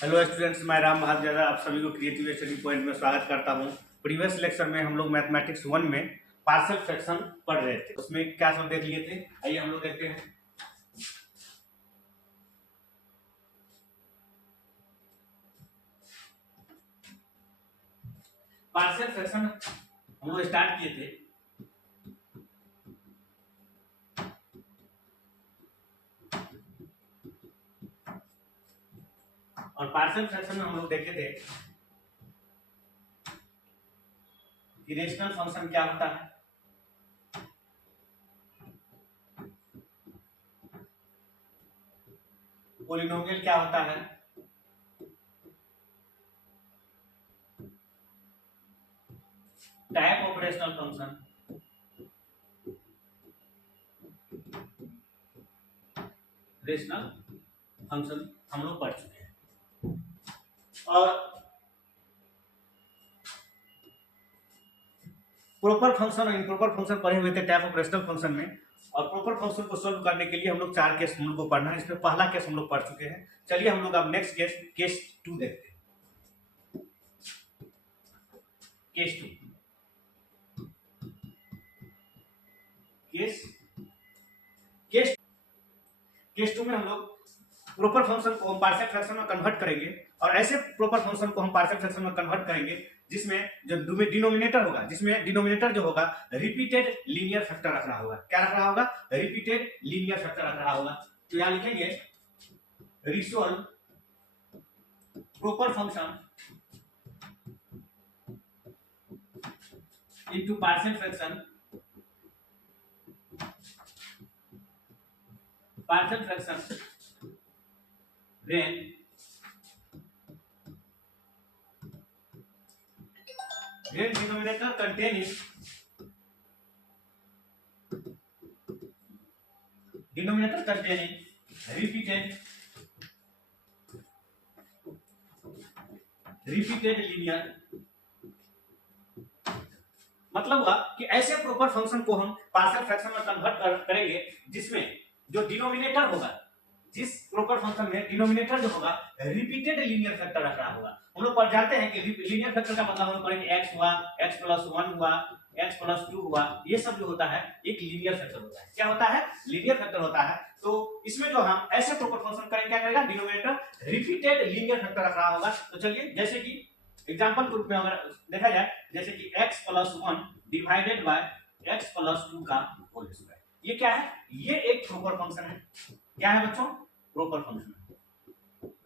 Hello students, मैं राम बहादुर आप सभी को क्रिएटिव स्टडी पॉइंट में स्वागत करता हूं। प्रीवियस लेक्चर में हम लोग मैथमेटिक्स 1 में पार्शियल फ्रैक्शन पढ़ रहे थे। उसमें क्या सब देख लिए थे, आइए हम लोग देखते हैं। पार्शियल फ्रैक्शन हम लोग स्टार्ट किए थे। और पार्शियल फ्रैक्शन में हम लोग देखे थे कि रेशनल फंक्शन क्या होता है, पॉलिनोमियल क्या होता है, type of rational function, rational function हम लोग पढ़ चुके हैं। और प्रॉपर फंक्शन और इम्प्रॉपर फंक्शन पढ़े हुए थे टाइप ऑफ रेशनल फंक्शन में। और प्रॉपर फंक्शन को सोल्व करने के लिए हम लोग 4 केस हम लोग को पढ़ना है। इसमें पहला केस हम लोग पढ़ चुके हैं। चलिए हम लोग अब नेक्स्ट केस 2 देखते हैं। केस 2 केस 2 में हम लोग प्रॉपर फंक्शन को हम पार्शियल फ्रैक्शन में कन्वर्ट करेंगे। और ऐसे प्रॉपर फंक्शन को हम पार्शियल फ्रैक्शन में कन्वर्ट करेंगे जिसमें जो डिनोमिनेटर होगा, जिसमें डिनोमिनेटर जो होगा रिपीटेड लीनियर फैक्टर रख रहा होगा। क्या रख रहा होगा? रिपीटेड लीनियर फैक्टर रख रहा होगा। तो यहां लिखेंगे resolve proper function into partial fraction when denominator containing repeated linear, मतलब हुआ कि ऐसे प्रॉपर फंक्शन को हम पार्शियल फ्रैक्शन में कन्वर्ट करेंगे जिसमें जो डिनोमिनेटर होगा, जिस प्रॉपर फंक्शन में डिनोमिनेटर जो होगा रिपीटेड लीनियर फैक्टर रख रहा होगा। हम लोग पर जानते हैं कि लीनियर फैक्टर का मतलब हम लोग पढ़ेंगे x हुआ, x प्लस 1 हुआ, x प्लस 2 हुआ। ये सब जो होता है एक लीनियर फैक्टर होता है। क्या होता है? लीनियर फैक्टर होता है। तो इसमें जो हम ऐसे प्रॉपर फंक्शन करेंगे, क्या करेगा? डिनोमिनेटर रिपीटेड लीनियर फैक्टर रख रहा होगा। तो चलिए, जैसे कि एग्जांपल के रूप में अगर देखा जाए, जैसे कि x plus 1 divided by x plus 2 का होल स्क्वायर। ये क्या है? ये एक प्रॉपर फंक्शन है। क्या है बच्चों? प्रॉपर फंक्शन है।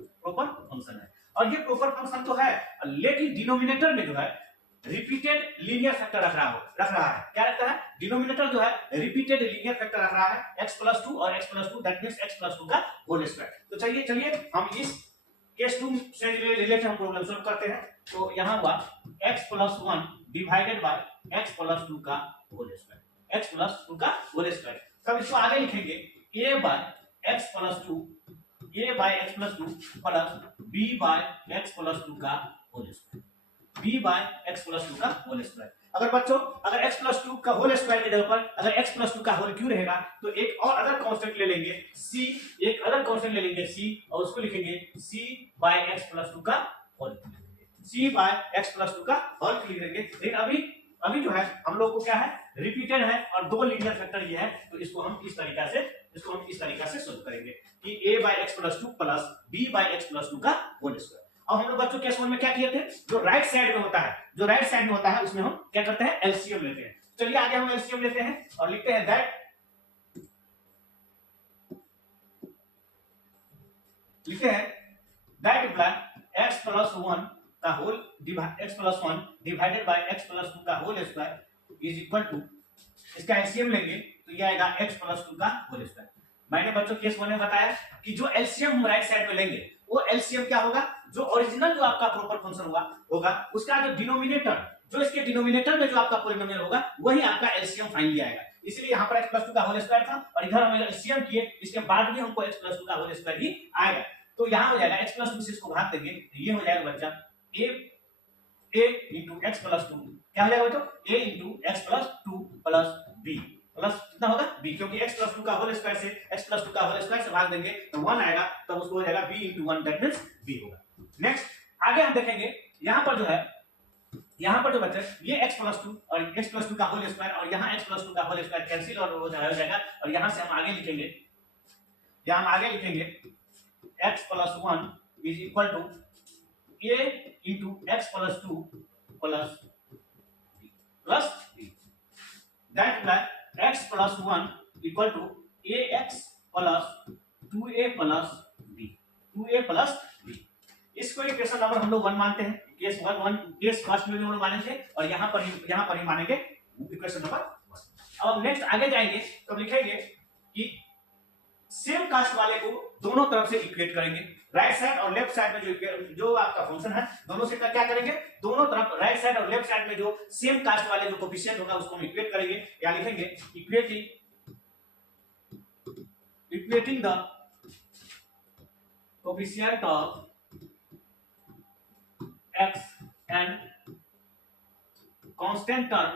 प्रॉपर फंक्शन है। और ये प्रॉपर फंक्शन तो है, लेकिन डिनोमिनेटर में जो है रिपीटेड लीनियर फैक्टर रख रहा है। क्या रखता है? डिनोमिनेटर जो है रिपीटेड लीनियर फैक्टर रख रहा है x प्लस 2 और x plus 2, that means x plus 2 का होल स्क्वायर। तो चलिए हम इस केस 2 से रिलेटेड हम प्रॉब्लम सॉल्व करते हैं। तो यहां हुआ x plus 1 divided by x plus 2 का होल स्क्वायर। x प्लस 2 का होल स्क्वायर। तब इसको आगे लिखेंगे a by x plus 2 plus b by x plus 2 का whole square. b by x plus 2 का होल स्क्वायर। अगर बच्चों अगर x प्लस 2 का होल स्क्वायर की जगह पर अगर x प्लस 2 का होल क्यों रहेगा, तो एक और अदर कांस्टेंट ले लेंगे c, एक अदर कांस्टेंट ले लेंगे c, और उसको लिखेंगे c बाय x प्लस 2 का whole. c by x plus 2 का होल लिख देंगे। लेकिन अभी जो है हम लोग को क्या है? रिपीटेड है और दो लीनियर फैक्टर ये है। तो इसको हम इस तरीका से सोल्व करेंगे कि a by x plus 2 plus b by x plus 2 का होल स्क्वायर। अब हम लोग बच्चों केस 1 में क्या किए थे? जो राइट साइड में होता है उसमें हम क्या करते हैं? एलसीएम लेते हैं। चलिए आगे हम एलसीएम लेते हैं और लिखते हैं दैट इम्प्लाई x प्लस 1 का whole x plus 1 divided by x plus 2 का whole square is equal to, इसका एलसीएम लेंगे तो ये आएगा x प्लस 2 का होल स्क्वायर। मैंने बच्चों केस 1 में बताया कि जो एलसीएम हम राइट साइड में लेंगे वो एलसीएम क्या होगा? जो ओरिजिनल जो आपका प्रॉपर फंक्शन होगा उसका जो डिनोमिनेटर, जो इसके डिनोमिनेटर में जो आपका पॉलिनोमियल होगा वही आपका एलसीएम फाइनली आएगा। इसलिए यहाँ पर x प्लस 2 का होल स्क्वायर था और इधर हम एलसीएम किए, इसके बाद भी हमको x प्लस 2 का होल स्क्वायर ही आएगा। तो यहाँ हो जाएगा x प्लस 2 से इसको भाग देंगे तो ये हो जाएगा बच्चा a into x प्लस 2। क्या हो जाएगा बच्चों? a into x plus 2 plus b plus कितना होगा? b, क्योंकि x प्लस 2 का होल स्क्वायर से x प्लस 2 का होल स्क्वायर से भाग देंगे तो 1 आएगा, तब उसको हो जाएगा b into 1, that means b होगा। नेक्स्ट आगे हम देखेंगे यहाँ पर जो है, यहाँ पर जो बच्चे ये x+2 और x+2 का होल स्क्वायर और यहाँ x+2 का होल स्क्वायर कैंसिल और हो जाएगा और यहाँ से हम आगे लिखेंगे, यहाँ हम आगे लिखेंगे x+1 is equal to a into x+2 plus b that x+1 equal to ax plus 2a plus b। इसको इक्वेशन नंबर हम लोग 1 मानते हैं, केस 1 केस फर्स्ट में भी हम लोग मानेंगे और यहाँ पर ही मानेंगे इक्वेशन नंबर 1। अब हम नेक्स्ट आगे जाएंगे तो लिखेंगे कि सेम कास्ट वाले को दोनों तरफ से इक्वेट करेंगे, राइट साइड और लेफ्ट साइड में जो आपका फंक्शन है दोनों से क्या करेंगे, दोनों तरफ राइट साइड और लेफ्ट साइड में जो सेम कास्ट वाले जो कोफिशिएंट होगा उसको हम इक्वेट करेंगे, या लिखेंगे equating the coefficient of x and constant term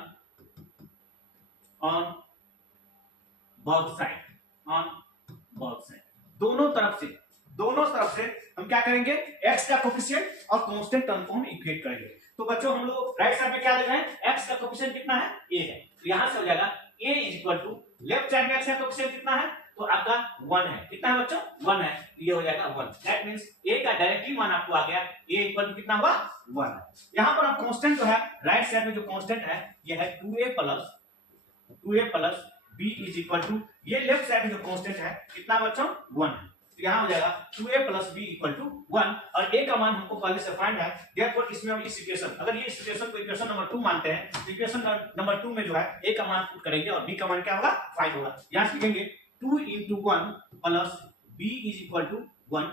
on both side दोनों तरफ से हम क्या करेंगे, x का कोफिशिएंट और कांस्टेंट टर्म को हम इक्वेट करेंगे। तो बच्चों हम लोग राइट साइड में क्या देख रहे हैं, x का कोफिशिएंट कितना है, a है, तो यहां से हो जाएगा a is equal to left side में x का कोफिशिएंट कितना है, तो आपका 1 है, कितना है बच्चों 1 है, ये हो जाएगा 1। दैट मींस a का डायरेक्टली मान आपको आ गया, a इक्वल टू कितना हुआ 1 है। यहां पर आप कांस्टेंट जो है राइट साइड में जो कांस्टेंट है ये है 2a plus b is equal to, ये लेफ्ट साइड में जो कांस्टेंट है कितना बच्चों 1 है, तो यहां हो जाएगा 2a plus b equal to 1 और a का मान हमको पहले से फाइंड है, देयरफॉर इसमें हम इस इक्वेशन, अगर ये इक्वेशन को इक्वेशन नंबर 2 मानते हैं तो इक्वेशन नंबर 2 में जो है a का मान पुट करेंगे और b का मान क्या होगा 5 होगा। यहां से लिखेंगे 2 into 1 plus b is equal to 1,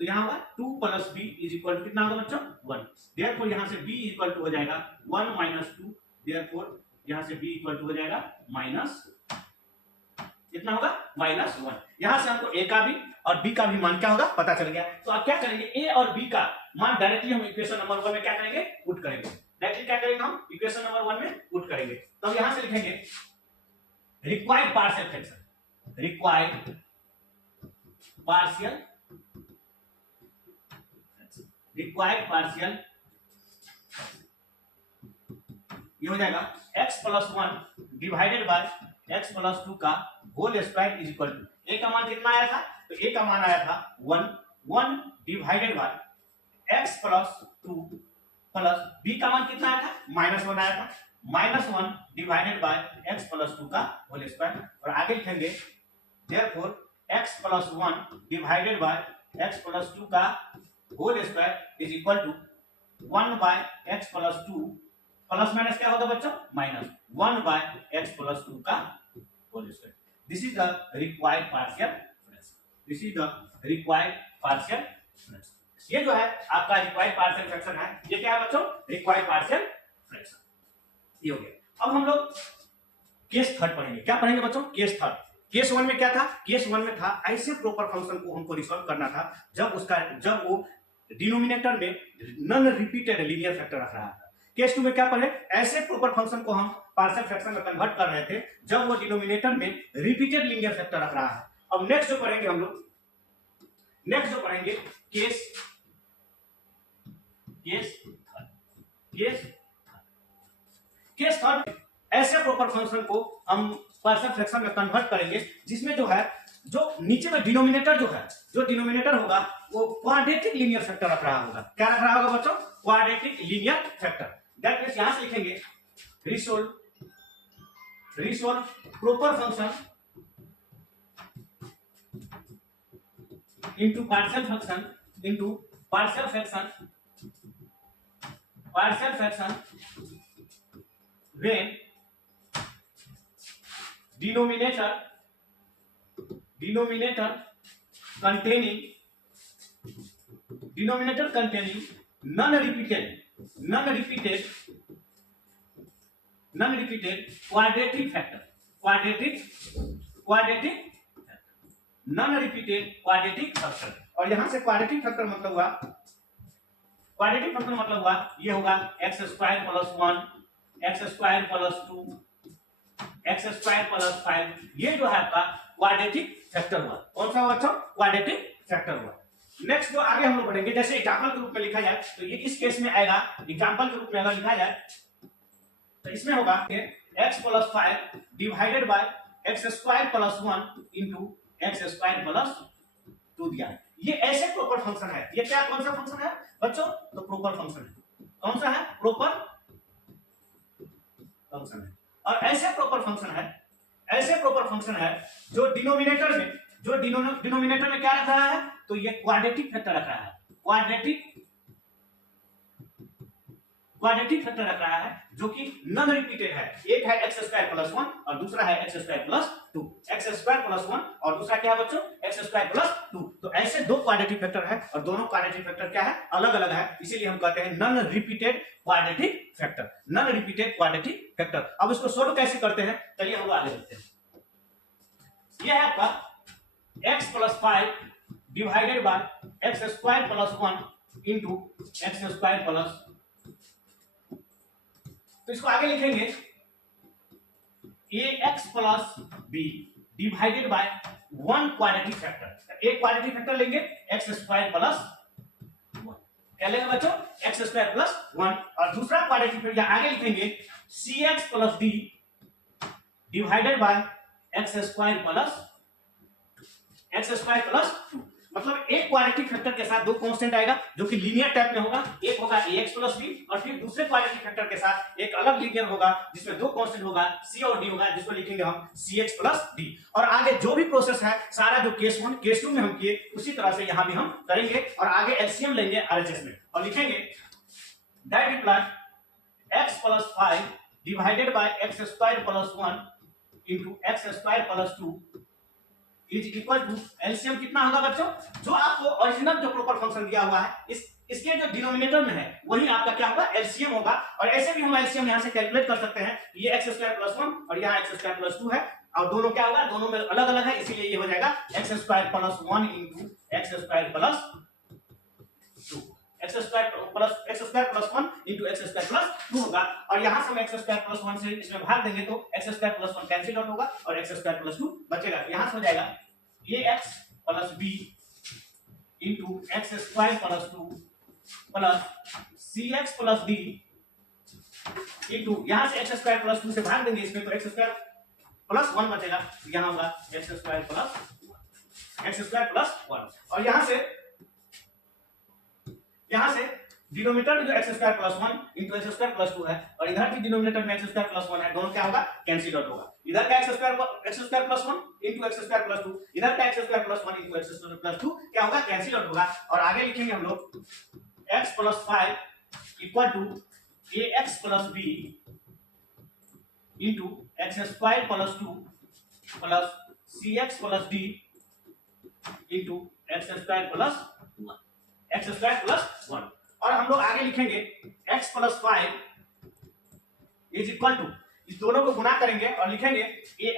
तो यहाँ होगा 2 plus b is equal to कितना होगा बच्चों 1, देयरफॉर यहाँ से b इक्वल टू हो जाएगा 1 माइनस 2, देयरफॉर यहाँ से b इक्वल टू हो जाएगा माइनस कितना होगा -1। यहाँ से हमको a का भी और b का भी मान क्या होगा पता चल गया। तो आप क्या करेंगे, a और b का मान डायरेक्टली हम इक्वेशन नंबर 1 में क्या करेंगे पुट करेंगे, डायरेक्टली क्या करेंगे हम इक्वेशन नंबर 1 में पुट करेंगे। तो अब यहाँ से लिखेंगे required partial fraction, required partial ये हो जाएगा x+1 डिवाइडेड बाय x+2 का whole square is equal to, a का मान कितना आया था, तो a का मान आया था 1 divided by x+2 plus b का मान कितना आया था -1 आया था, -1 डिवाइडेड बाय x+2 का होल स्क्वायर और आगे लिखेंगे therefore x+1 divided by x+2 का whole square is equal to 1 by x+2 plus minus क्या होगा बच्चों -1 बाय x+2 का whole square. This is the required partial fraction, this is the required partial fraction. ये जो है आपका रिक्वायर्ड पार्शियल फ्रैक्शन है, ये क्या है बच्चों रिक्वायर्ड पार्शियल फ्रैक्शन, ये हो गया। अब हम लोग केस थर्ड पढ़ेंगे, क्या पढ़ेंगे बच्चों केस थर्ड। केस 1 में क्या था, केस 1 में था ऐसे प्रॉपर फंक्शन को हमको रिजॉल्व करना था जब वो डिनोमिनेटर में नॉन रिपीटेड लीनियर फैक्टर रख रहा था। केस 2 में क्या पढ़े, ऐसे प्रॉपर फंक्शन को हम पार्शियल फ्रैक्शन में कन्वर्ट कर रहे थे जब वो डिनोमिनेटर में रिपीटेड लीनियर फैक्टर रख रहा है। अब नेक्स्ट जो पढ़ेंगे हम लोग, नेक्स्ट जो पढ़ेंगे केस थर्ड ऐसे प्रॉपर फंक्शन को हम पार्शियल फ्रैक्शन में कन्वर्ट करेंगे जिसमें जो है जो नीचे में डिनोमिनेटर जो है, जो डिनोमिनेटर होगा वो क्वाड्रेटिक लीनियर फैक्टर रख रहा होगा। क्या रख रहा होगा बच्चों quadratic linear factor. That means यहां से लिखेंगे resolve proper function into partial fraction when denominator containing non-repeated quadratic factor और यहां से क्वाड्रेटिक फैक्टर मतलब हुआ ये होगा x² + 1 x² + 2 x² + 5, ये जो है आपका क्वाड्रेटिक फैक्टर हुआ। कौन सा बच्चों क्वाड्रेटिक फैक्टर हुआ। नेक्स्ट जो आगे हम लोग बढ़ेंगे, जैसे एग्जाम्पल के रूप में लिखा जाए तो ये इस केस में आएगा, एग्जाम्पल के रूप में अगर लिखा जाए तो इसमें होगा x plus 5 divided by x square plus 1 into x square plus 2 दिया है। ये ऐसे प्रॉपर फंक्शन है। ये क्या कौन सा फंक्शन है बच्चों? तो प्रॉपर फंक्शन है। कौन सा है? प्रॉपर फंक्शन है। और ऐसे प्रॉपर फंक्शन है, ऐसे प्रॉपर फंक्शन है जो डिनोमिनेटर में, जो डिनोमिनेटर में क्या रख रहा है? तो ये क्वाड्रेटिक फैक्टर रख रहा है। क्वाड्रेटिक फैक्टर रख रहा है जो कि नॉन रिपीटेड है। एक है एक्स स्क्वायर प्लस 1 और दूसरा है x square plus 2। X square plus 1 और दूसरा क्या है बच्चों? X square plus 2। तो ऐसे दो क्वाड्रेटिक फैक्टर है और दोनों क्वाड्रेटिक फैक्टर क्या है? अलग अलग है, इसीलिए हम कहते हैं non repeated quadratic factor. Non repeated quadratic factor. अब इसको सोल्व कैसे करते हैं, चलिए हम आगे बढ़ते हैं। यह है आपका x plus 5 divided by x square plus 1 into x square plus, तो इसको आगे लिखेंगे ax plus b divided by 1 quadratic factor. एक क्वाड्रेटिक फैक्टर लेंगे एक्स स्क्वायर प्लस 1, क्या लेंगे बच्चों? X square plus 1। और दूसरा क्वाड्रेटिक फैक्टर आगे लिखेंगे cx plus d divided by x square plus 2। मतलब एक क्वाड्रेटिक फैक्टर के साथ दो कांस्टेंट आएगा जो कि लीनियर टाइप में होगा। एक होगा ax प्लस b और फिर दूसरे क्वाड्रेटिक फैक्टर के साथ एक अलग लीनियर होगा जिसमें दो कांस्टेंट होगा c और d होगा, जिसको लिखेंगे हम cx प्लस d। और आगे जो भी प्रोसेस है सारा जो केस 1 केस 2 में हम किए उसी तरह से यहां भी हम करेंगे और आगे एलसीएम लेंगे आरएचएस में और लिखेंगे that implies x plus 5 divided by x square plus 1 into x square plus 2 is equal to LCM कितना होगा बच्चों? जो आपको ओरिजिनल जो प्रॉपर फंक्शन दिया हुआ है इसके जो डिनोमिनेटर में है वही आपका क्या होगा? एलसीएम होगा। और ऐसे भी हम एलसीएम यहां से कैलकुलेट कर सकते हैं। ये एक्स स्क्वायर प्लस 1 और यहाँ एक्स स्क्वायर प्लस 2 है और दोनों क्या होगा? दोनों में अलग अलग है, इसीलिए ये हो जाएगा x square plus 1 into x square plus 2। X square plus 1 into x square plus 2 होगा। और यहाँ से हम एक्स स्क्वायर प्लस 1 से इसमें भाग देंगे तो x square plus 1 cancel out होगा और एक्स स्क्वायर प्लस 2 बचेगा। यहाँ से हो जाएगा ax plus b into x square plus 2 plus cx plus d into यहाँ से एक्स स्क्वायर प्लस 2 से भाग देंगे इसमें तो एक्स स्क्वायर प्लस 1 बचेगा। यहाँ होगा एक्स स्क्वायर प्लस 1 और यहाँ से डिनोमिनेटर में जो x square plus 1 into x square plus 2 है और इधर की डिनोमिनेटर में एक्स स्क्वायर प्लस 1 है, दोनों क्या होगा? कैंसिल आउट होगा। इधर का x square plus 1 into x square plus 2, इधर का x square plus 1 into x square plus 2 क्या होगा? कैंसिल आउट होगा। और आगे लिखेंगे हम लोग x plus 5 equal to ax plus b into x square plus 2 plus cx plus d into x square plus 1। और हम लोग आगे लिखेंगे x plus 5 is equal to, इस दोनों को गुना करेंगे और लिखेंगे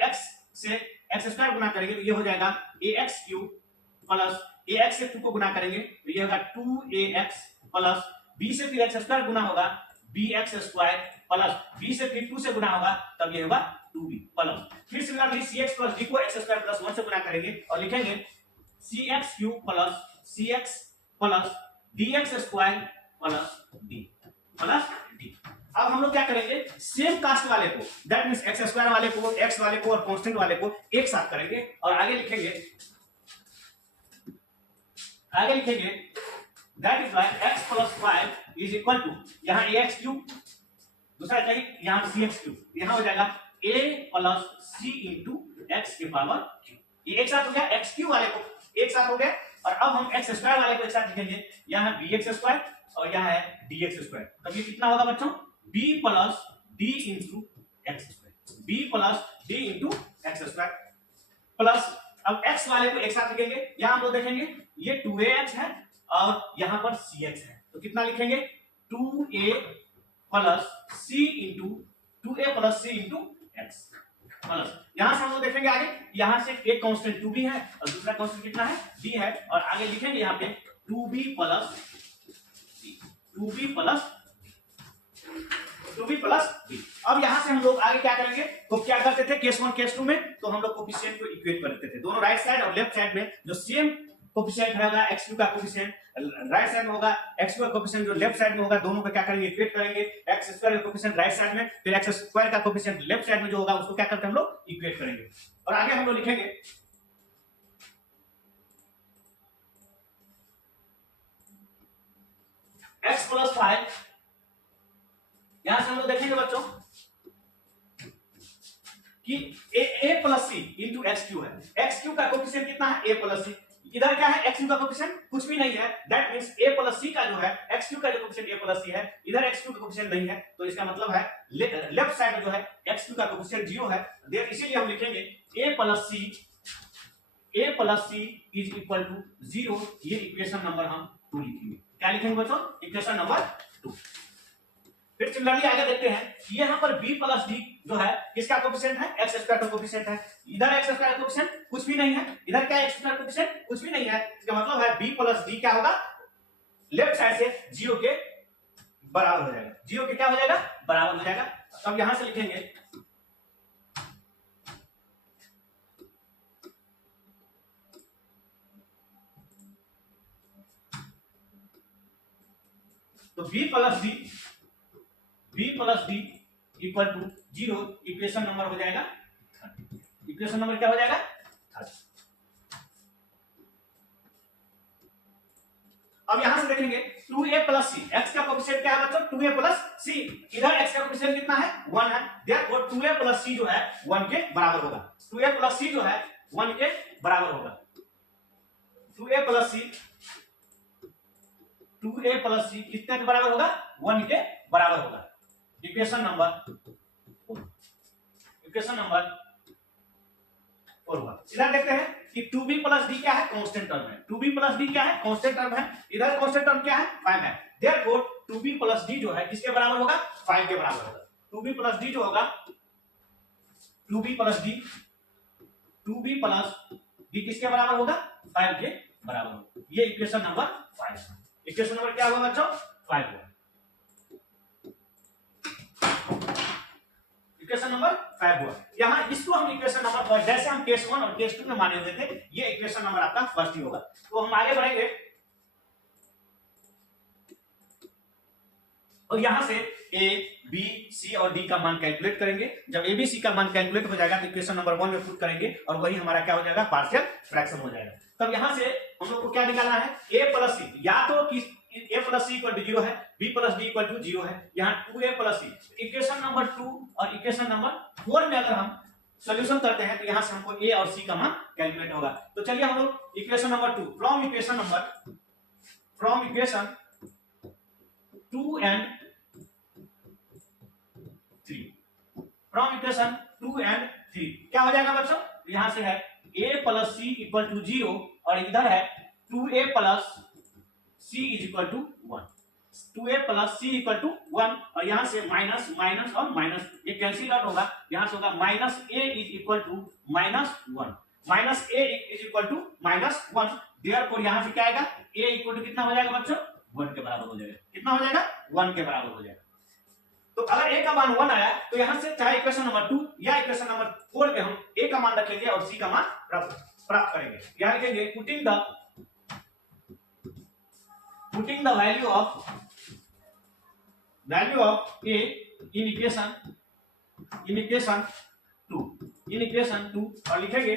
ax से x स्क्वायर गुना करेंगे तो ये हो जाएगा ax क्यूब प्लस ax से 2 को गुना करेंगे तो ये होगा 2ax प्लस b से फिर x स्क्वायर गुना होगा bx स्क्वायर प्लस b से फिर 2 से गुना होगा तब ये होगा 2b प्लस फिर सिमिलरली cx प्लस d को x स्क्वायर प्लस 1 से गुना करेंगे और लिखेंगे cx cube plus cx plus dx square plus d। अब हम लोग क्या करेंगे? सेम कास्ट वाले को, दैट मींस एक्स स्क्वायर वाले को, एक्स वाले को और कांस्टेंट वाले को एक साथ करेंगे और आगे लिखेंगे that is y x plus 5 is equal to, यहाँ ax क्यूब दूसरा चाहिए, यहाँ cx क्यूब, यहाँ हो जाएगा a plus c into x की पावर क्यूब। ये एक साथ हो गया, x क्यूब वाले को एक साथ हो गया और अब हम एक्स स्क्वायर वाले को एक साथ लिखेंगे, यहाँ है bx स्क्वायर और यहाँ है dx स्क्वायर। तब ये कितना होगा बच्चों? b plus d into x square, b plus d into x square plus अब x वाले को एक साथ लिखेंगे, यहाँ हम लोग देखेंगे ये 2ax है और यहाँ पर cx है तो कितना लिखेंगे? 2a plus c into 2a plus c into x plus यहाँ से हम लोग देखेंगे आगे, यहाँ से एक कांस्टेंट 2b है और दूसरा कांस्टेंट कितना है? d है और आगे लिखेंगे यहाँ पे 2b प्लस b। अब यहाँ से हम लोग आगे क्या करेंगे? तो क्या करते थे केस 1 केस 2 में? तो हम लोग कोफिशिएंट को इक्वेट करते थे, दोनों राइट साइड और लेफ्ट साइड में जो सेम कोफिशिएंट होगा x2 का कोफिशिएंट राइट साइड में होगा, x2 का कोफिशिएंट जो लेफ्ट साइड में होगा, दोनों को क्या करेंगे इक्वेट करेंगे, x2 का कोफिशिएंट राइट साइड में, फिर x2 का कोफिशिएंट लेफ्ट साइड में जो होगा उसको क्या करते हैं हम लोग इक्वेट करेंगे। और आगे हम लोग लिखेंगे x + 5, यहां से हम लोग देखेंगे बच्चों कि a + c * x3 है। x3 का कोफिशिएंट कितना है a + c, इधर क्या है x2 का कोफिशिएंट कुछ भी नहीं है, दैट मींस a + c का जो है x2 का जो कोफिशिएंट a + c है, इधर x2 का कोफिशिएंट नहीं है, तो इसका मतलब है लेफ्ट साइड में जो है x2 का कोफिशिएंट 0 है, देन इसीलिए हम लिखेंगे a + c = 0। ये इक्वेशन नंबर हम 2 लिखेंगे। क्या लिखेंगे बच्चों? Equation number 2। फिर सिमिलरली आगे देखते हैं, यहां पर b + d जो है किसका कोफिशिएंट है? x² का कोफिशिएंट है, इधर x² का कोफिशिएंट कुछ भी नहीं है, इधर क्या x² का कोफिशिएंट कुछ भी नहीं है, इसका मतलब है b + d क्या होगा लेफ्ट साइड से 0 के बराबर हो जाएगा, 0 के क्या हो जाएगा बराबर हो जाएगा। अब यहां से लिखेंगे तो b + d = 0, इक्वेशन नंबर हो जाएगा 30। इक्वेशन नंबर क्या हो जाएगा 30। अब यहां से देखेंगे 2a + c, x का कोफिशिएंट क्या है बच्चों 2a + c, इधर x का कोफिशिएंट कितना है 1 है, देयरफॉर 2a + c जो है 1 के बराबर होगा, 2a + c जो है 1 के बराबर होगा, 2a + c कितने के बराबर होगा 1 के बराबर होगा। इक्वेशन नंबर 4 हुआ। इधर देखते हैं कि 2b + d क्या है कांस्टेंट टर्म है, 2b + d क्या है कांस्टेंट टर्म है, इधर कांस्टेंट टर्म क्या है 5 है, देयरफॉर 2b + d जो है किसके बराबर होगा 5 के बराबर होगा। 2b + d जो होगा 2b + d किसके बराबर होगा 5 के बराबर होगा। ये इक्वेशन नंबर 5 है। इक्वेशन नंबर क्या होगा बच्चों 5 होगा। इक्वेशन नंबर 5 हुआ। यहां इसको हम इक्वेशन नंबर 1 जैसे हम केस 1 और केस 2 में माने हुए थे, ये इक्वेशन नंबर आपका फर्स्ट ही होगा। तो हम आगे बढ़ेंगे और यहां से a b c और d का मान कैलकुलेट करेंगे। जब a b c का मान कैलकुलेट हो जाएगा तो इक्वेशन नंबर 1 में पुट करेंगे और वही हमारा क्या हो जाएगा पार्शियल फ्रैक्शन हो जाएगा। तब यहां से हम लोग को क्या निकालना है a + c, या तो कि a + c = 0 है, b + d = 0 है, यहां 2a + c। इक्वेशन नंबर 2 और इक्वेशन नंबर 4 में अगर हम सॉल्यूशन करते हैं तो यहां से हमको a और c का मान कैलकुलेट होगा। तो चलिए हम लोग equation number 2 from equation 2 and 3, from equation 2 and 3 क्या हो जाएगा बच्चों, यहां से है a + c = 0 और इधर है 2a + c = 1, 2a + c = 1 और यहां से माइनस माइनस और माइनस ये कैंसिल आउट होगा, यहां से होगा -a = -1, -a = -1, देयरफॉर यहां से क्या आएगा a कितना हो जाएगा बच्चों 1 के बराबर हो जाएगा। कितना हो जाएगा 1 के बराबर हो जाएगा। तो अगर a का मान 1 आया तो यहां से चाहे इक्वेशन नंबर 2 या इक्वेशन नंबर 4 में हम a का मान रखेंगे और c का मान प्राप्त करेंगे। यहां लिखेंगे putting the value of a in equation 2 और लिखेंगे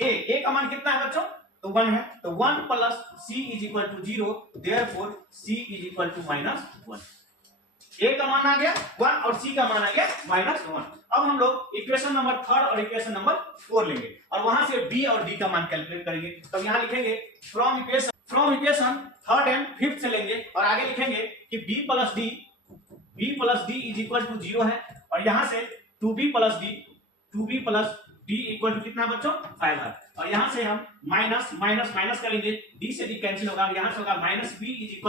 a का मान कितना है बच्चों तो 1 है, तो 1 + c = 0, देयरफॉर c = -1। a का मान आ गया 1 और c का मान आ गया -1। अब हम लोग इक्वेशन नंबर 3 और इक्वेशन नंबर 4 लेंगे और वहां से b और d का मान कैलकुलेट करेंगे। तो यहां लिखेंगे from equation 3rd and 5th से लेंगे और आगे लिखेंगे कि b + d = 0 है और यहां से 2b + d कितना बच्चों 5 है और यहां से हम माइनस माइनस माइनस करेंगे, d से d कैंसिल होगा, यहां से होगा -b =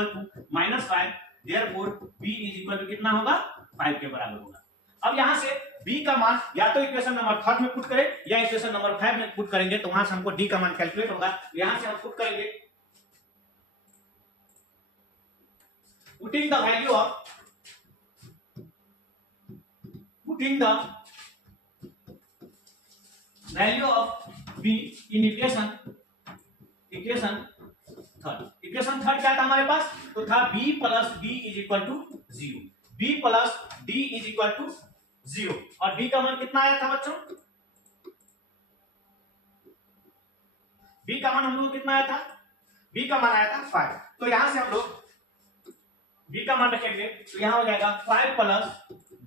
-5, देयरफॉर b = कितना होगा 5 के बराबर होगा। अब यहां से b का मान या तो इक्वेशन नंबर 3 में पुट करें या इक्वेशन नंबर 5 में पुट करेंगे, तो वहां से हमको d का मान कैलकुलेट होगा। यहां से हम पुट करेंगे putting the value of b in equation third. Equation third क्या था हमारे पास, तो था b plus d is equal to 0, b plus d is equal to 0, और b का मान कितना आया था बच्चों, b का मान हम लोग कितना आया था, b का मान आया था 5। तो यहां से हम लोग b का मान रखेंगे, तो यहां हो जाएगा 5 plus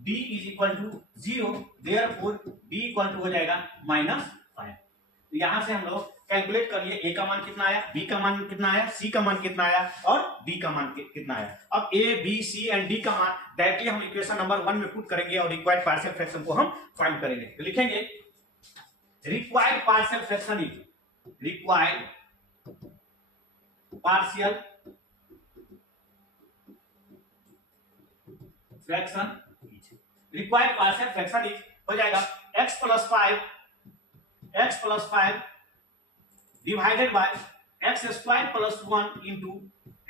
d is equal to 0, therefore d equal to हो जाएगा -5। तो यहां से हम लोग कैलकुलेट करिए, a का मान कितना आया, b का मान कितना आया, c का मान कितना आया और d का मान कितना आया। अब a b c and d का मान डायरेक्टली हम इक्वेशन नंबर 1 में पुट करेंगे और रिक्वायर्ड पार्शियल फ्रैक्शन को हम फाइंड करेंगे। तो लिखेंगे required partial fraction is required partial fraction required partial fraction is हो जाएगा x plus 5 divided by x square plus 1 into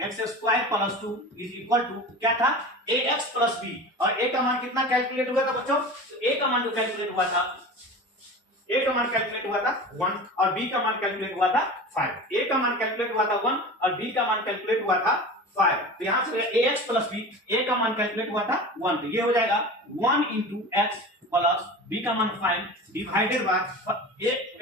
x square plus 2 is equal to क्या था, ax प्लस b, और a का मान कितना कैलकुलेट हुआ था बच्चों, तो a का मान जो कैलकुलेट हुआ था, a का मान कैलकुलेट हुआ था 1 और b का मान कैलकुलेट हुआ था 5। a का मान कैलकुलेट हुआ था 1 और b का मान कैलकुलेट हुआ था 5। तो यहां से ax प्लस b, a का मान कैलकुलेट हुआ था 1, तो ये हो जाएगा 1 इंटू एक्स प्लस b का मान 5 डिवाइडेड बाय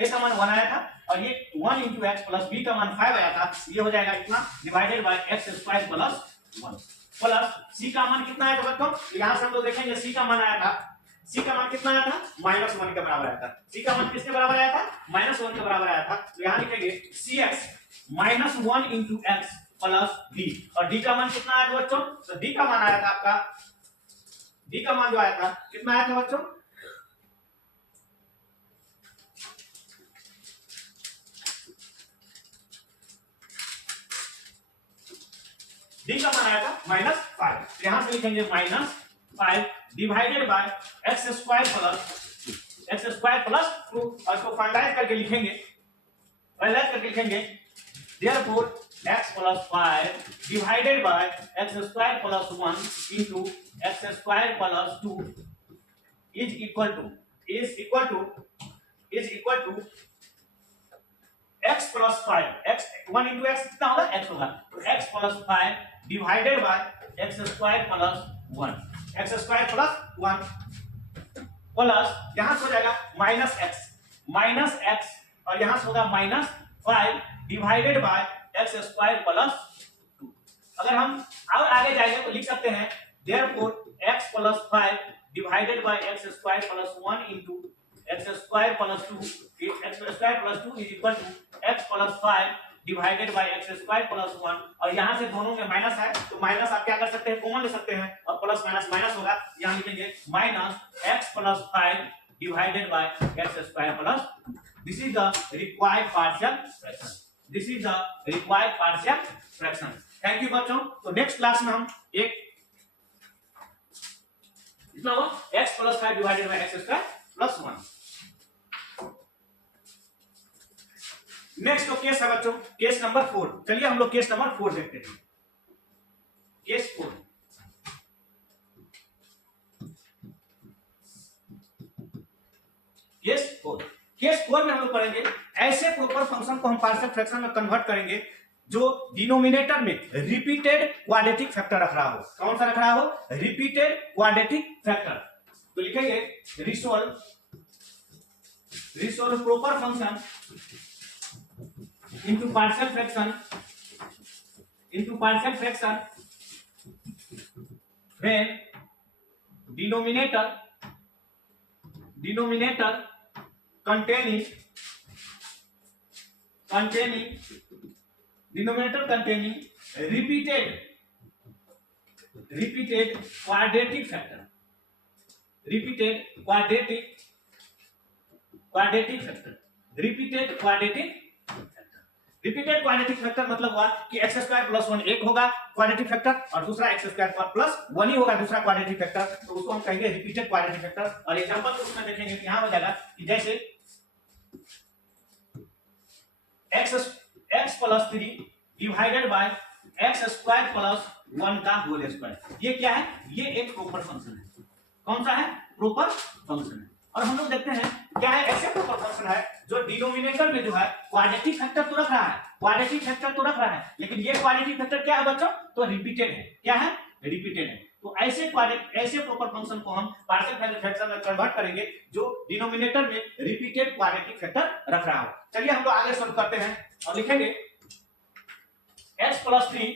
a का मान 1 आया था और ये 1 इंटू एक्स प्लस b का मान 5 आया था, ये हो जाएगा इतना divided by x square plus 1 plus c का मान कितना आया था बच्चों, यहां से हम लोग देखेंगे c का मान आया था, c का मान कितना आया था, -1 के बराबर आया था। c का मान किसके बराबर आया था, -1 के बराबर आया था। तो यहां लिखेंगे cx -1 into x plus d, और d का मान कितना आया था बच्चों, तो d का मान आया था आपका, d का मान जो आया था कितना आया था बच्चों, d का मान आया था -5। यहां से लिखेंगे -5 divided by x square plus 2, और इसको फाइनलाइज करके लिखेंगे, therefore x plus 5 divided by x square plus 1 into x square plus 2 is equal to x plus 5, x 1 into x कितना होगा, x होगा, तो x plus 5 divided by x square plus 1, x square plus 1 plus यहां से हो जाएगा minus x और यहां से होगा -5 divided by x square plus 2। अगर हम और आगे जाएंगे तो लिख सकते हैं therefore x plus 5 divided by x square plus 1 into x square plus 2, x square plus 2 is equal to x plus 5 divided by x square plus 1, और यहां से दोनों में माइनस है तो माइनस आप क्या कर सकते हैं, कॉमन ले सकते हैं और प्लस माइनस माइनस होगा, यहां लिखेंगे -x plus 5 divided by x square plus 2। This is the required partial fraction, this is the required partial fraction. Thank you बच्चों। तो नेक्स्ट क्लास में हम एक कितना होगा, x plus 5 divided by x square plus 1। Next तो case है बच्चों, केस नंबर 4। चलिए हम लोग केस नंबर 4 देखते हैं। केस 4, केस 4 में हम लोग पढ़ेंगे ऐसे प्रॉपर फंक्शन को हम पार्शियल फ्रैक्शन में कन्वर्ट करेंगे जो डिनोमिनेटर में रिपीटेड क्वाड्रेटिक फैक्टर रख रहा हो। कौन सा रख रहा हो, रिपीटेड क्वाड्रेटिक फैक्टर। तो लिखेंगे resolve proper function into partial fraction when denominator containing repeated quadratic factor, repeated quadratic factor मतलब हुआ कि x स्क्वायर प्लस 1 एक होगा क्वाड्रेटिक फैक्टर और दूसरा x स्क्वायर प्लस 1 ही होगा दूसरा क्वाड्रेटिक फैक्टर, तो उसको हम कहेंगे रिपीटेड क्वाड्रेटिक फैक्टर। और एग्जांपल के रूप में देखेंगे कि यहां हो जाएगा कि जैसे x plus 3 divided by x square plus 1 का होल स्क्वायर। ये क्या है, ये एक प्रॉपर फंक्शन है। कौन सा है, प्रॉपर फंक्शन है। और हम लोग देखते हैं क्या है, ऐसे प्रॉपर फंक्शन है जो डिनोमिनेटर में जो है क्वाड्रेटिक फैक्टर तो रख रहा है, क्वाड्रेटिक फैक्टर तो रख रहा है, लेकिन ये क्वाड्रेटिक फैक्टर क्या है बच्चों, तो रिपीटेड है। क्या है, रिपीटेड है। तो ऐसे प्रॉपर फंक्शन को हम पार्शियल फ्रैक्शन में कन्वर्ट करेंगे जो डिनोमिनेटर में रिपीटेड क्वाड्रेटिक फैक्टर रख रहा हो। चलिए हम लोग आगे सॉल्व करते हैं और लिखेंगे x + 3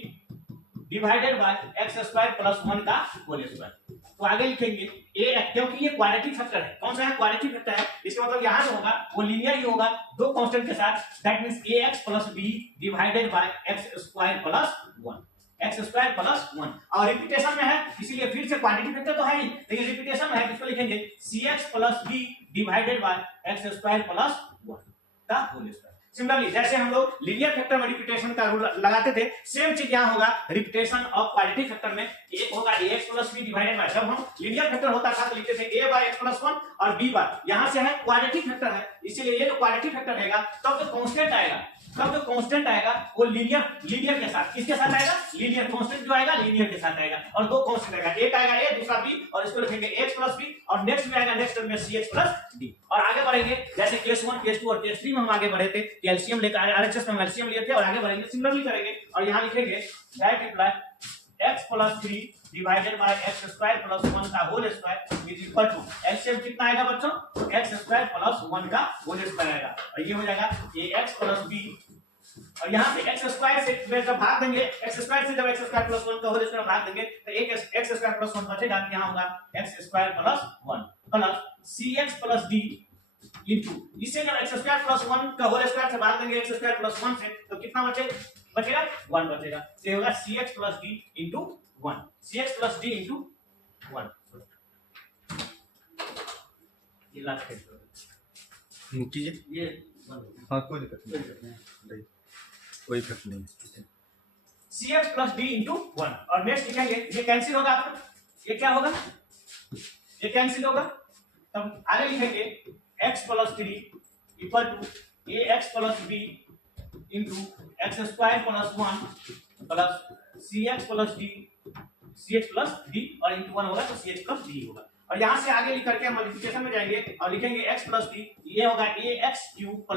डिवाइडेड बाय x² + 1 का होल स्क्वायर। तो आगे लिखेंगे a, क्योंकि ये क्वाड्रेटिक फैक्टर है। कौन सा है, क्वाड्रेटिक फैक्टर है, इसका मतलब यहां जो होगा वो लीनियर ही होगा दो कांस्टेंट के साथ, that means ax + b divided by x² + 1, x² + 1। और रिपीटेशन में है इसीलिए फिर से क्वाड्रेटिक फैक्टर तो है ही, लेकिन रिपीटेशन में है, इसको लिखेंगे cx + b divided by x² + 1 का होल स्क्वायर। सिमिलरली जैसे हम लोग लीनियर फैक्टर में रिपीटेशन का रूल लगाते थे, सेम चीज यहां होगा रिपीटेशन ऑफ क्वाड्रेटिक फैक्टर में। एक होगा ax + b डिवाइडेड बाय, जब हम लीनियर फैक्टर होता था तो लिखते थे a/x + 1 और b बार, यहां से है क्वाड्रेटिक फैक्टर है, इसीलिए ये जो क्वाड्रेटिक फैक्टर रहेगा तब जो कांस्टेंट आएगा, तब जो कांस्टेंट आएगा वो लीनियर के साथ, किसके साथ आएगा, लीनियर कांस्टेंट जो आएगा लीनियर के साथ आएगा। और दो कांस्टेंट आएगा, एक आएगा a दूसरा b, और इसको लिखेंगे x + b, और नेक्स्ट में आएगा नेक्स्ट टर्म में cx + d। और आगे बढ़ेंगे जैसे केस 1 केस 2 और केस 3 में हम आगे बढ़े थे, एलसीएम लेकर आरएचएस में एलसीएम लिए थे, और आगे बढ़ेंगे सिमिलरली करेंगे और यहां लिखेंगे that imply x + 3 divided by x² + 1 का whole square is equal to, LCM कितना आएगा बच्चों, x² + 1 का होल स्क्वायर आएगा, और ये हो जाएगा ax + b, और यहां पे x² से जब भाग देंगे, x² से जब x² + 1 का होल स्क्वायर भाग देंगे तो एक x² + 1 बचेगा, यहां होगा x² + 1 plus cx + d into, इसे जब x² + 1 का होल स्क्वायर से भाग देंगे x² + 1 से, तो कितना बचेगा 1 बचेगा, तो ये होगा cx + d into 1, cx + d into 1। ये लास्ट है कीजिए, ये हाँ कोई दिक्कत नहीं, कोई इफेक्ट नहीं। cx + d इनटू 1, और नेक्स्ट लिखेंगे ये कैंसिल होगा आपका, ये क्या होगा, ये कैंसिल होगा, तब आगे लिखेंगे x + 3 equal to ax + b into x² + 1 plus cx + d और इनटू 1 होगा तो cx + d होगा। और यहां से आगे लिख करके हम मल्टीप्लिकेशन में जाएंगे और लिखेंगे x + d, ये होगा ax³ +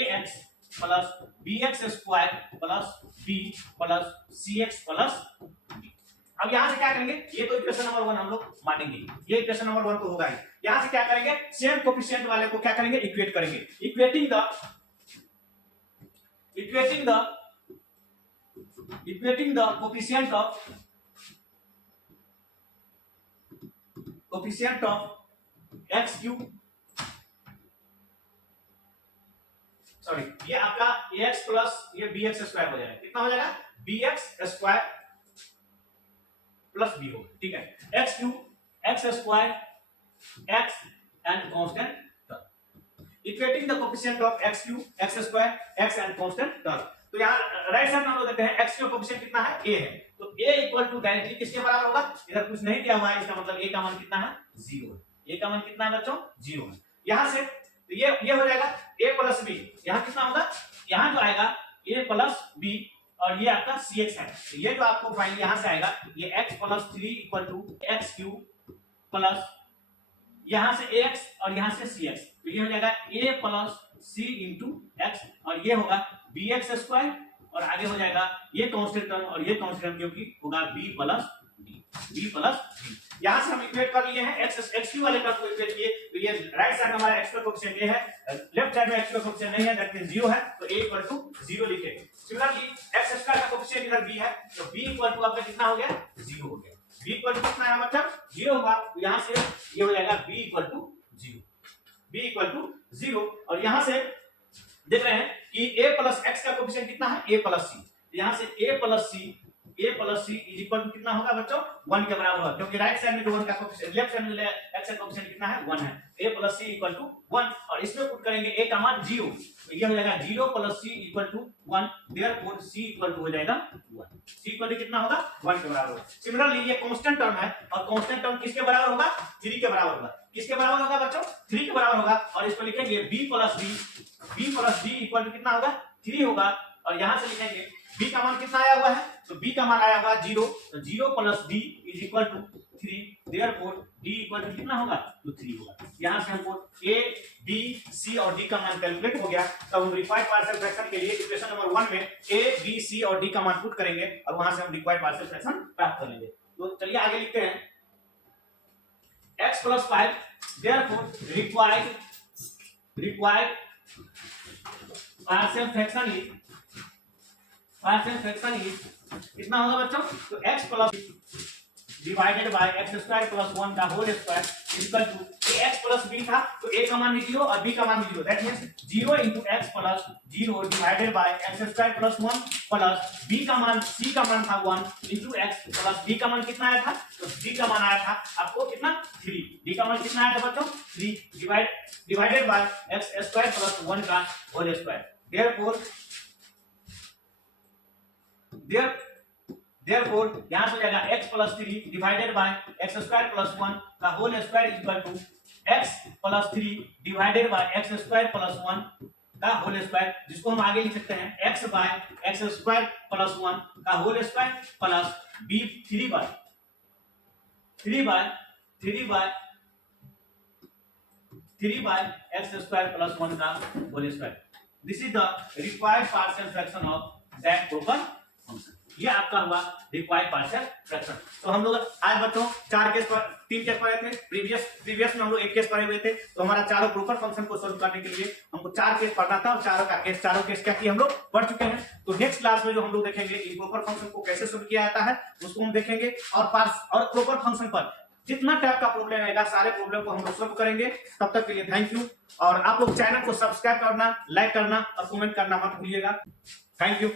ax plus bx² plus b plus cx + d। अब यहां से क्या करेंगे, ये तो इक्वेशन नंबर 1 हम लोग मानेंगे, ये इक्वेशन नंबर 1 तो होगा ही। यहां से क्या करेंगे, सेम कोएफिशिएंट वाले को क्या करेंगे, इक्वेट करेंगे, equating the coefficient of x³ sorry, ये आपका ax प्लस ये bx² हो जाएगा, कितना हो जाएगा, bx² प्लस b होगा, ठीक है, x³ x² x and constant term, equating the coefficient of x³ x² x and constant term। तो यहाँ राइट साइड में हम लोग देखते हैं x का कोएफिशिएंट कितना है, a है, तो a इक्वल टू डायरेक्टली किसके बराबर होगा, इधर कुछ नहीं दिया हुआ है, इसका मतलब a का मान कितना है, 0 है, a का मान कितना है बच्चों, 0 है। यहां से तो ये हो जाएगा a + b, यहां कितना होगा, यहां जो आएगा a + b और ये आपका cx है, तो ये जो आपको फाइनल यहां से आएगा ये x + 3 equal to x³ plus यहां से ax और यहां से cx, तो ये हो जाएगा a + c * x, और ये होगा bx² और आगे हो जाएगा ये कांस्टेंट टर्म और ये कांस्टेंट टर्म क्योंकि होगा b + d। यहां से हम इक्वेट कर लिए हैं x³ वाले टर्म को इक्वेट किए, तो ये राइट साइड में हमारा x का कोएफिशिएंट ये है, लेफ्ट साइड में x का कोएफिशिएंट नहीं है, दैट मींस 0 है, तो a = 0 लिखे। सिमिलरली x² का कोएफिशिएंट इधर b है, तो b = आपका कितना हो गया, 0 हो गया, b = कितना है मतलब 0 होगा, तो यहां से ये हो जाएगा b = 0, और यहां से देख रहे हैं कि a + x का कोएफिशिएंट कितना है, a + c, यहां से a + c इक्वल टू कितना होगा बच्चों, 1 के बराबर होगा, क्योंकि राइट साइड में जो 1 का कोएफिशिएंट, लेफ्ट साइड में x का कोएफिशिएंट कितना है, 1 है, a + c = 1, और इसमें पुट करेंगे a का मान 0, तो ये हो जाएगा 0 + c = 1, देयरफॉर c = हो जाएगा 1, c = कितना होगा, 1 के बराबर होगा। सिमिलरली ये कांस्टेंट टर्म है, और कांस्टेंट टर्म किसके बराबर होगा, 3 के बराबर होगा, किसके बराबर होगा बच्चों, 3 के बराबर होगा, और इसको लिखेंगे b + d इक्वल टू कितना होगा, 3 होगा, और यहां से लिखेंगे b का मान कितना आया हुआ है, तो b का मान आया हुआ 0, तो 0 + d = 3 therefore d equal to कितना होगा तो 3 होगा। यहां से हमको a b c और d का मान कैलकुलेट हो गया। तो हम रिक्वायर्ड पार्शियल फ्रैक्शन के लिए इक्वेशन नंबर 1 में a b c और d का मान पुट करेंगे और वहां से हम रिक्वायर्ड पार्शियल फ्रैक्शन प्राप्त कर लेंगे। तो चलिए आगे लिखते हैं x + 5 therefore required partial fraction is कितना होगा बच्चों तो x plus divided by x square plus 1 का whole square equal to x plus b था तो a का मान 0 और b का मान 0 that means 0 into x plus 0 divided by x square plus 1 plus b का मान c का मान था 1 into x प्लस b का मान कितना आया था तो b का मान आया था आपको कितना 3 b का मान कितना आया था बच्चों 3 divided by x square plus 1 का होल स्क्वायर therefore यहां से हो जाएगा x plus 3 divided by x square plus 1 का whole square equal to x plus 3 divided by x square plus 1 का होल स्क्वायर जिसको हम आगे लिख सकते हैं x by x square plus 1 का whole square plus b 3 by x square plus 1 का whole square. This is the required partial fraction of that proper function. ये आपका हुआ रिक्वायर्ड पार्शियल फ्रैक्शन। तो हम लोग आज बच्चों 3 केस पढ़े थे। प्रीवियस में हम लोग 1 केस पढ़े हुए थे। तो हमारा चारों प्रॉपर फंक्शन को सॉल्व करने के लिए हमको 4 केस पढ़ना था और चारों केस क्या किए हम लोग पढ़ चुके हैं। तो नेक्स्ट क्लास में जो हम लोग देखेंगे इम्प्रॉपर फंक्शन को कैसे सॉल्व किया जाता है उसको हम देखेंगे और प्रॉपर फंक्शन पर जितना टाइप का प्रॉब्लम आएगा सारे प्रॉब्लम को हम लोग सॉल्व करेंगे। तब तक के लिए थैंक यू और आप लोग चैनल को सब्सक्राइब करना, लाइक करना और कमेंट करना मत भूलिएगा। Thank you.